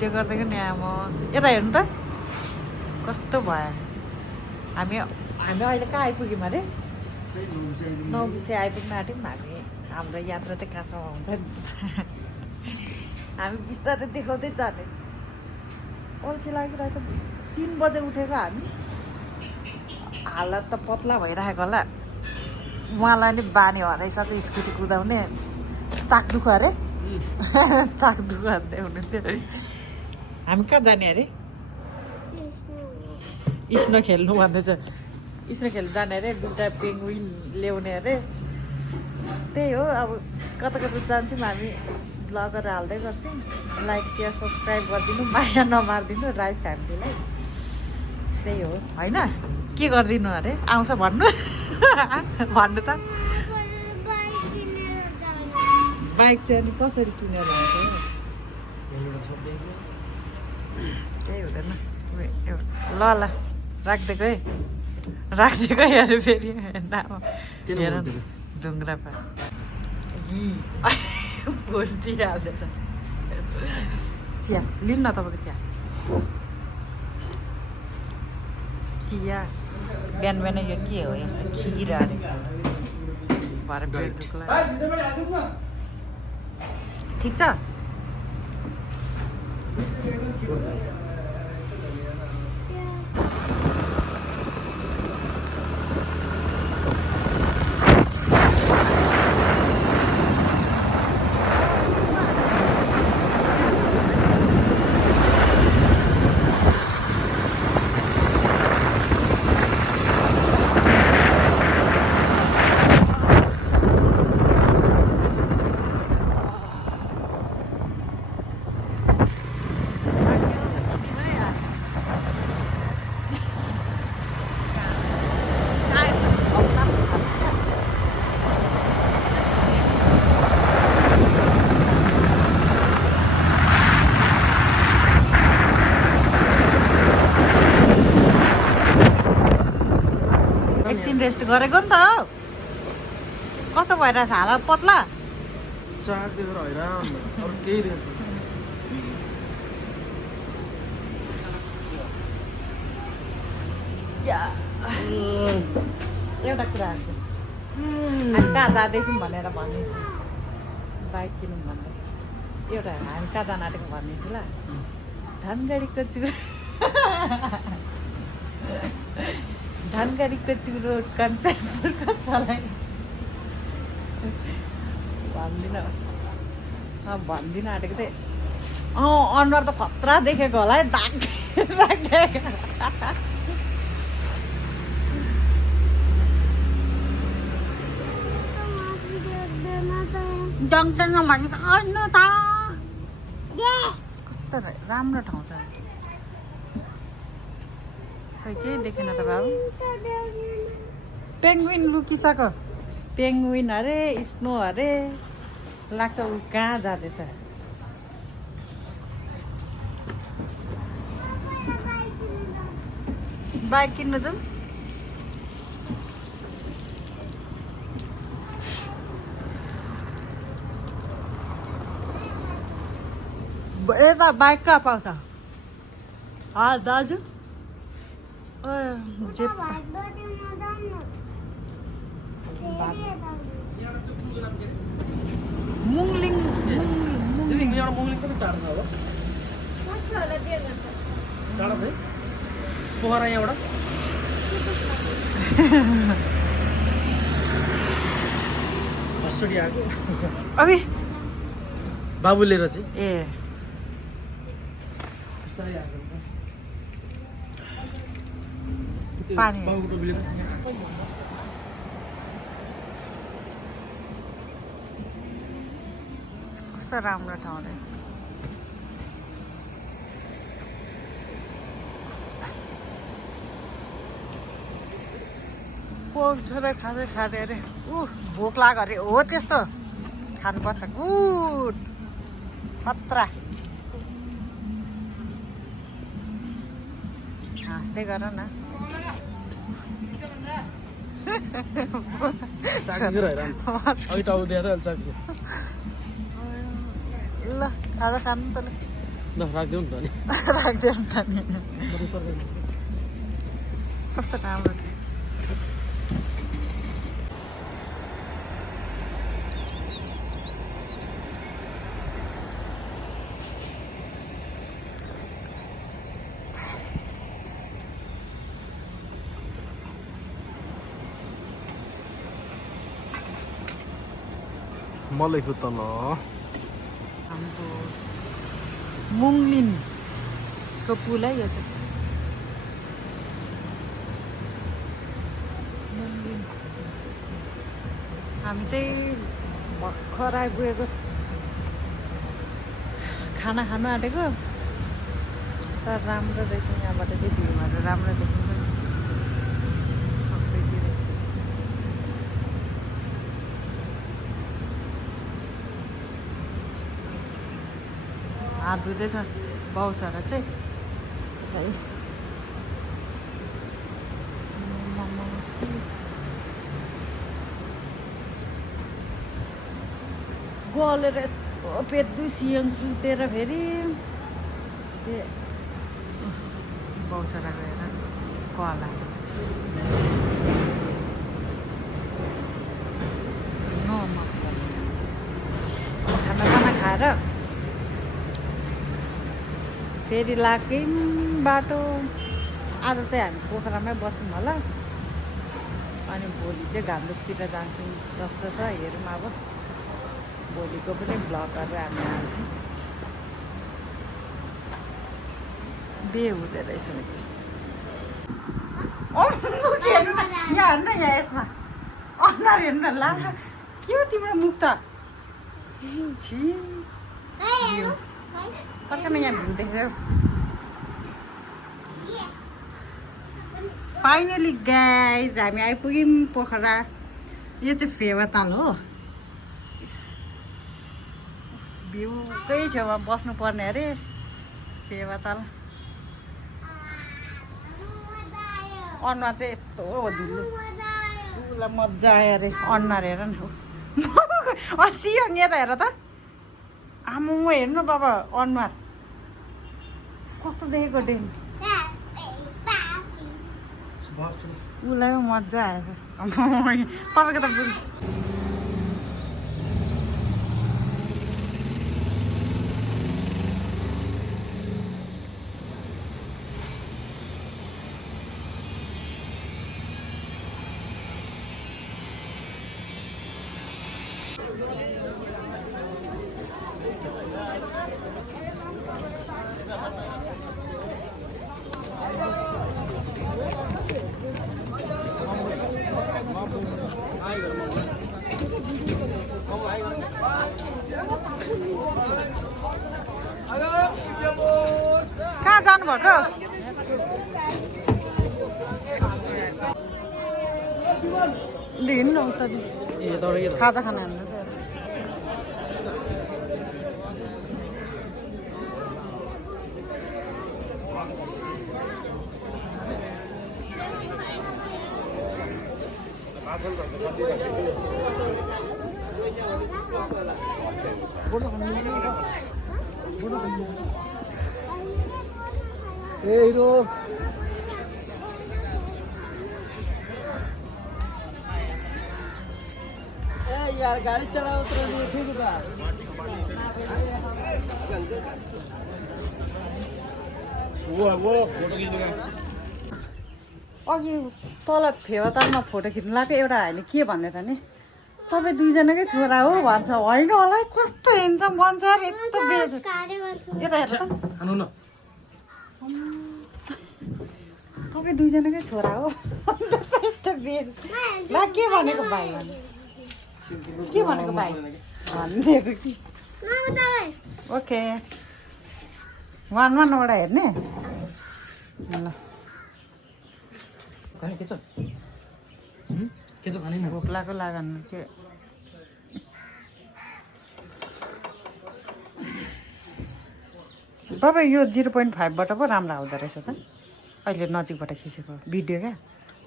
video गर्दै नि म यता हेर्नु त कस्तो भयो हामी अहिले कहाँ आइपुग्यौँ अरे 9 बजे आइपुग्न आँट्यौँ हामी हाम्रो यात्रा चाहिँ कहाँसम्म हुन्छ हामी बिस्तारै देखाउँदै जाने अल्छी लागिरहेछ 3 बजे उठेको हामी हालत त पत्ला भइरहेको होला उहाँलाई नि बानी हराइसक्यो स्कुटी कुदाउने चाक दुख अरे चाक दुख भन्दै हुनुहुन्थ्यो हामी कहाँ जाने अरे स्नो खेल्नु भन्दैछ स्नो खेल्नु जाने अरे 2टा पेङ्गुइन ल्याउने अरे त्यही हो अब कता कता जान्छौँ हामी ब्लगहरू हाल्दै गर्छौँ लाइक सेयर सब्सक्राइब गरिदिनु माया नमारिदिनु राई फ्यामिलीलाई त्यही हो होइन के गरिदिनु अरे आउँछ भन्नु भन्नु त बाइक चाहिँ अनि कसरी किनेर हुन्छ त्यही हुँदैन ल ल राखिदिएको है राखिदिएको अरे फेरि हेर ढुङ्ग्रा पा भोज दिइहाल्दैछ चिया लिनु न तपाईँको चिया चिया बिहान बिहानै यो के हो यस्तो खिर अरे भरे पेट दुख्ला ठिक छ रेस्ट गरेको नि त कस्तो भइरहेछ हालत पत्ला चाक देखेर हैरान अरू केही देख्दैन एउटा कुरा हामी कहाँ जाँदैछौँ भनेर भनिदिन्छु बाइक किनौँ भन्दै एउटा हामी कहाँ जान आँटेको भनिदिन्छु ल धनगढीको धनगढीको चुरो कञ्चनपुरको सलाई भन्दिनँ आँटेको थिएँ अनुहार त खतरा देखेको होला है दाग जङ्गलमा भनेको होइन त कस्तो राम्रो ठाउँ छ खै केही देखेन त बाबु पेङ्गुइन लुकिसक्यो पेङ्गुइन अरे स्नो अरे लाग्छ ऊ कहाँ जाँदैछ बाइक किन्नु जाउँ यता बाइक कहाँ पाउँछ दाजु मुङलिङ कति टाढो छ टाढो छ है पोखरा यहाँबाट हस्टडी आएको अबे बाबु लिएर चाहिँ ए पानी बाबुको टोपी लिएर कस्तो राम्रो ठाउँ रहेछ पोल छोरा खाँदै खाँदै अरे भोक लाग्यो अरे हो त्यस्तो खानुपर्छ गुड खतरा हाँस्दै गर न ल खाजा खानु त ल ल राख्देऊ नि त नि राख्दै नि त नि कस्तो राम्रो मलैको तल हाम्रो मुङलिनको पुल है यो चाहिँ मुङलिन हामी चाहिँ भर्खर आइपुगेको खाना खानु आँटेको तर राम्रो रहेछ यहाँबाट चाहिँ भ्यूहरू राम्रो देखिन्छ सबैतिर हात धुँदैछ बाउ छोरा चाहिँ गलेर पेट दुसियङ सुतेर फेरि बाउ छोरा गएर कल आयो खाना खाएर फेरि लाग्यौँ बाटो आज चाहिँ हामी पोखरामै बस्छौँ होला अनि भोलि चाहिँ घामरुकतिर जान्छौँ जस्तो छ हेरौँ अब भोलिको पनि भ्लगहरू हामी हाल्छौँ बे हुँदो रहेछ यहाँ हेर्नु न यहाँ यसमा अनुहार हेर्नु न ला के हो तिम्रो मुख त छि पक्का यहाँ भ्यू देख्छौ फाइनली गाइज हामी आइपुग्यौँ पोखरा यो चाहिँ फेवाताल हो भ्यूकै छेउमा बस्नु पर्ने अरे फेवाताल अनुहार चाहिँ यस्तो धुलो उसलाई मजा आयो अरे अनुहार हेर न सियो नि यता हेर त आमा हेर्नु बाबा अनुहार कस्तो देखेको डेन उसलाई पनि मजा आयो तपाईँको त कहाँ जानुभएको हिँड्नु उता खाजा खाना हाल्नु यार गाड़ी चलाओ तो ठीक बा अघि तल फेवातालमा फोटो खिच्नु लाग्यो एउटा अहिले के भन्ने त नि तपाईँ दुईजनाकै छोरा हो भन्छ होइन होला है कस्तो हिँड्छ भन्छ यस्तो बेच यता हेर त तपाईँ दुईजनाकै छोरा हो यस्तो बेच ल के भनेको भाइ के भनेको भाइ भनिदिएको कि ओके वान वानवटा हेर्ने ल के छ खाने भोक लाग्यो लागन के बाबा यो 0.5बाट पो राम्रो आउँदो रहेछ त अहिले नजिकबाट खिचेको भिडियो क्या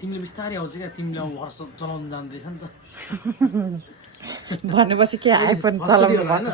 तिमीले बिस्तारै आउँछ क्या तिमीले अब वर्ष चलाउनु जान्दैछ नि त भनेपछि के आइफोन चलाउनु भएन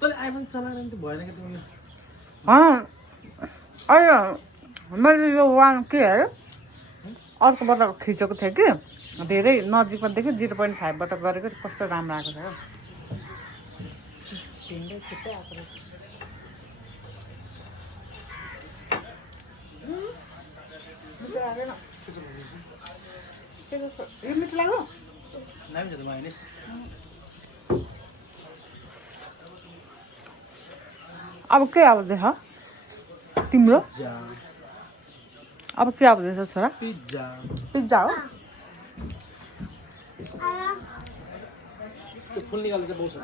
तैँले आइफोन चलाएर नि त भएन क्या तिमीले अहिले मैले यो वान के अरे अर्कोबाट खिचेको थिएँ कि धेरै नजिकमा देख्यो 0.5बाट गरेको कस्तो राम्रो आएको छ भिन्दै छिट्टै आएको रहेछ यो मिठो लाग्यो अब के आउँदैछ तिम्रो अब के आउँदैछ छोरा पिज्जा हो त्यो फुल निकाल्दा चाहिँ बहुत छ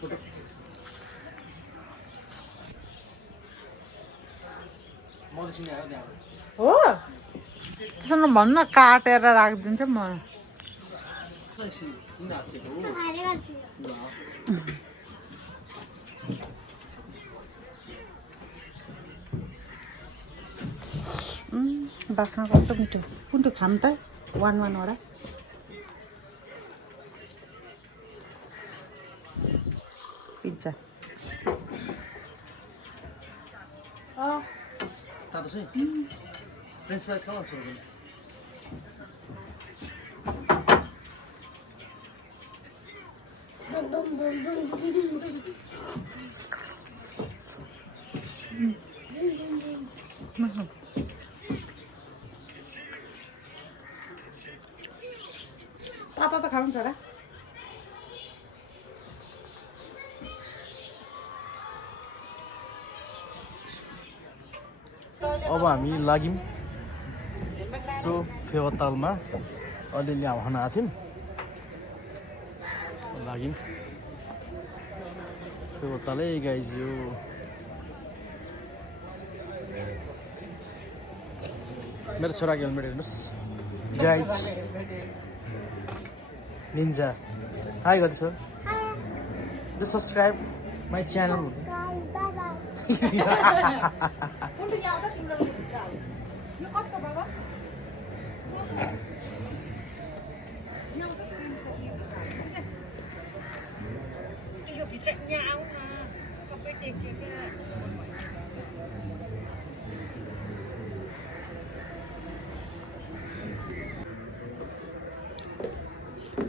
फोटो मधुसिङ आयो त्यहाँ हो त्यसो न भन्नु न काटेर राखिदिन्छ म बास्ना कस्तो मिठो कुन चाहिँ खाम त वानवटा पिज्जा तातो छ फ्रेन्च फ्राइज खाऊ न तातो त खानु छोरा अब हामी लाग्यौँ सो फेवातालमा अलिअलि खान आएको थियौँ लाग्यौँ फेवातालै गाइज यो मेरो छोराको हेलमेट हेर्नुहोस् गाइज निन्जा हाई गर्दैछ सब्सक्राइब माई च्यानल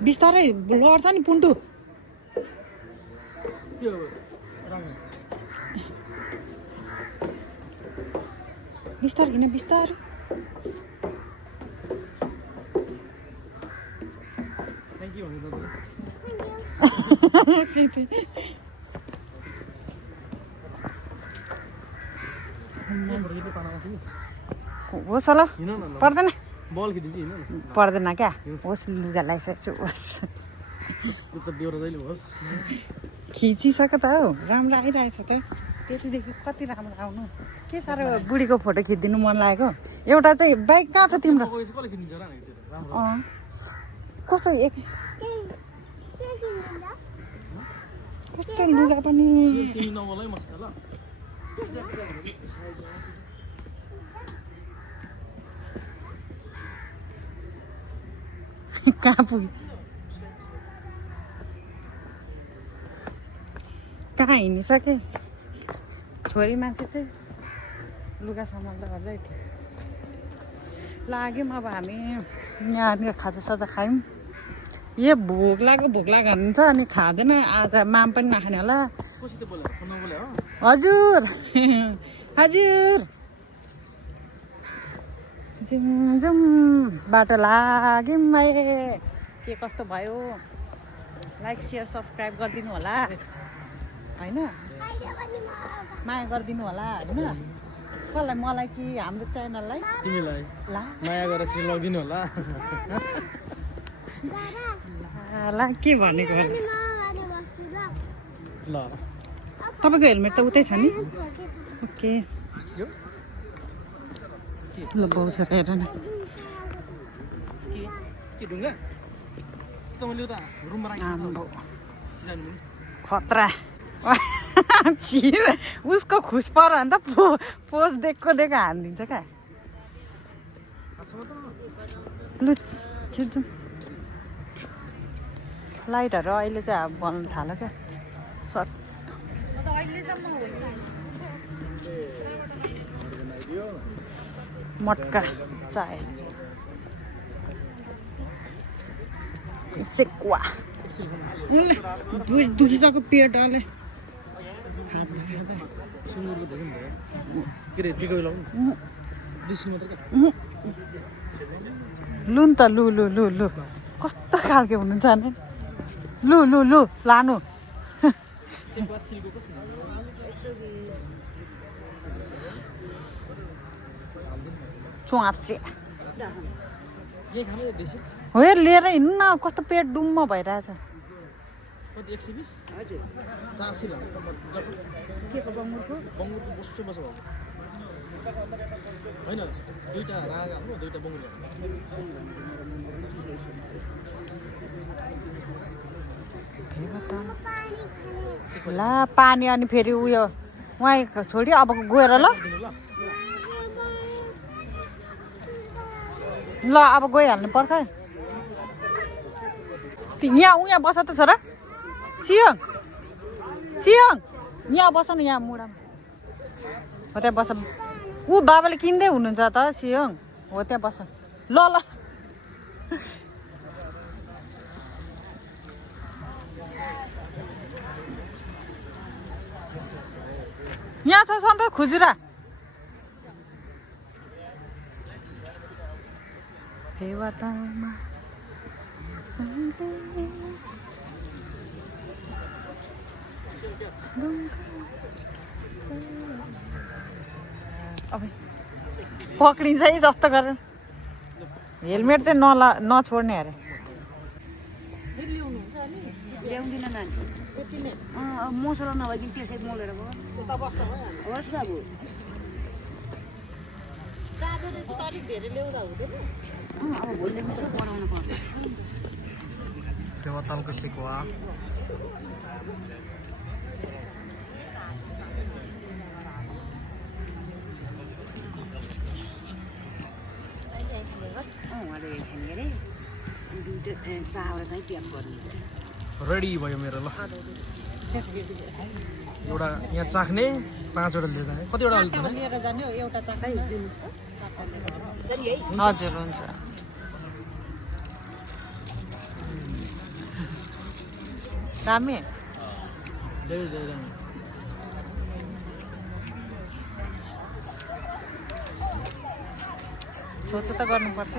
बिस्तारै लड्छ नि पुन्टु बिस्तारै किन बिस्तारै होस् होला पर्दैन बल खिदिन्छु हिँड्नु न पर्दैन क्या होस् लुगा लगाइसकेको छु होस् त बेहोरा जहिले होस् खिचिसक्यो त हौ राम्रो आइरहेछ त त्यसैदेखि कति राम्रो आउनु के साह्रो बुढीको फोटो खिचिदिनु मन लागेको एउटा चाहिँ बाइक कहाँ छ तिम्रो कसले खिदिन्छ र राम्रो कस्तो एक कस्तो लुगा पनि तिमी नबोलै मस्त ल कहाँ पुग्यो कहाँ हिँडिसके छोरी मान्छे चाहिँ लुगा सम्हाल्दा गर्दै थियो लाग्यौँ अब हामी यहाँनिर खाजासाजा खायौँ यो भोक लाग्यो हुन्छ अनि खाँदैन आज माम पनि नखाने होला हजुर हजुर जाउँ जाउँ बाटो लाग्यौँ के कस्तो भयो लाइक सेयर सब्सक्राइब गरिदिनु होला होइन माया गरिदिनु होला होइन कसलाई मलाई कि हाम्रो च्यानललाई तिमीलाई ला माया गरेर लगिदिनु होला ला के भनेको ल तपाईँको हेलमेट त उतै छ नि ओके ल बाउ छोरा हेर न के ढुङ्गा त मैले उता रुममा आम्बो राखेँ खतरा उसको खुस पर अन्त पोज दिएको हानिदिन्छ क्या लु छिटो लाइटहरू अहिले चाहिँ अब बल्न थाल्यो क्या सर्ट मटका चाय सेकुवा दुखिसक्यो पेट अहिले लु नि त लु लु लु लु कस्तो खालके हुनुहुन्छ नि लु लु लु लानु चुवाचे हो लिएर हिँड्नु न कस्तो पेट डुम्म भइरहेछ ला पानी अनि फेरि उयो उहाँ छोडी अब गएर ल ल अब गइहाल्नु पर्ख यहाँ उहाँ बस त छोरा सियोङ सियोङ यहाँ बस न यहाँ मुढामा हो त्यहाँ बस ऊ बाबाले किन्दै हुनुहुन्छ त सियोङ हो त्यहाँ बस ल ल यहाँ छ सन्तोष खुजुरा फेवातालमा अब पक्रिन्छ है जस्तो गरेर हेलमेट चाहिँ नछोड्ने अरे ल्याउँदिन नानी मसला नभइदिनु त्यसै मोलेर भयो होस् बाबु अब भोलि मिठो बनाउनु पर्छ फेवातालको सेकुवा उहाँले खाने अरे दुइटा चावल चाहिँ प्याक गर्नु रेडी भयो मेरो ल एउटा यहाँ चाख्ने 5 वटा लिएर जाने कतिवटा लिएर जाने हो एउटा हजुर हुन्छ दामी सोच त गर्नुपर्छ